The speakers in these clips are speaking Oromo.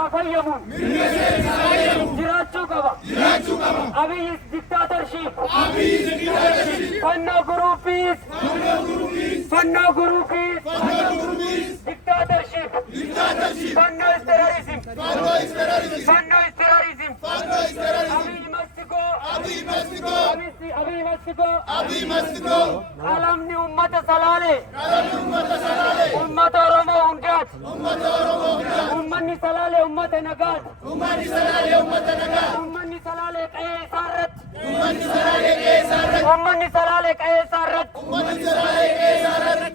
Safayyamun. Jiraachuu qaba. Abiy dictatorship. Fannoo groupies. Dictatorship. Fannoo is terrorism. Abiy must go. Qalamni ummata salaale. Ummata Oromoo hundaat. Ummanni salaale ummata nagaat. Ummanni salaale qe'ee isaarratti.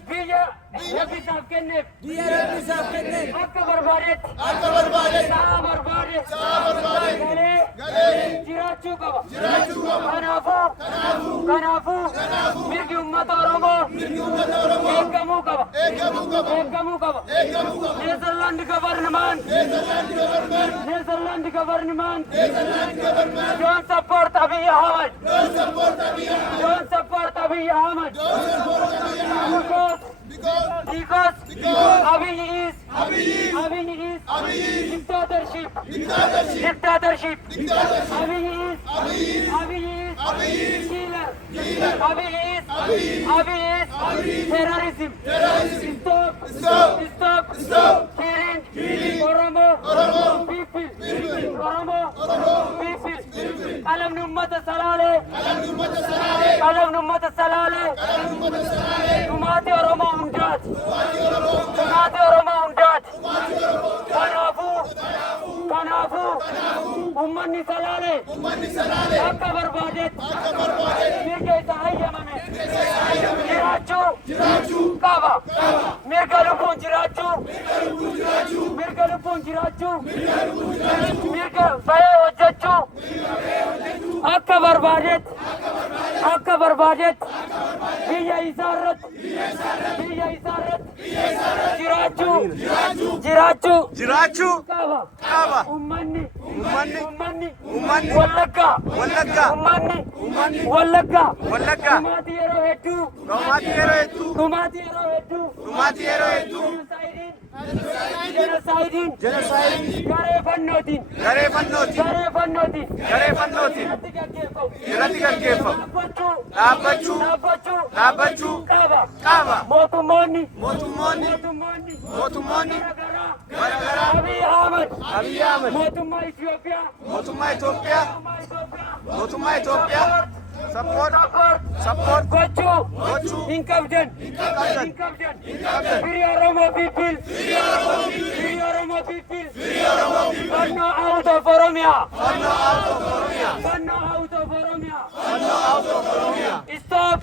Biyya Rabbi isaaf kenneef. Akka barbaadetti. Galee jiraachuu qaba. Kanaafuu mirgi ummata Oromoo eegamuu qaba. Netherland government don't support Abiy Ahmed. Because Abiy is dictatorship. Abiy is killer. Abiy is terrorism. Stop killing Oromo people. Qalamni ummata salaale. Dhumaatii Oromoo hundaati. Kanaafuu ummanni salaale akka barbaadetti mirga isa hayyamame jiraachuu qaba. Mirga lubbuun jiraachuu, mirga bahee hojjechuu akka barbaadetti biyya isaarratti jiraachuu qaba. Ummanni Wallaggaa dhumaatii yeroo hedduu Genocidein garee fannootiin irratti gaggeeffamu dhaabbachuu qaba. Mootummoonni garaagaraa Abiy Ahmed mootummaa Itoophiyaa support gochuu hin qabdan. Free Oromo people. Fannoo out of Oromia. Stop.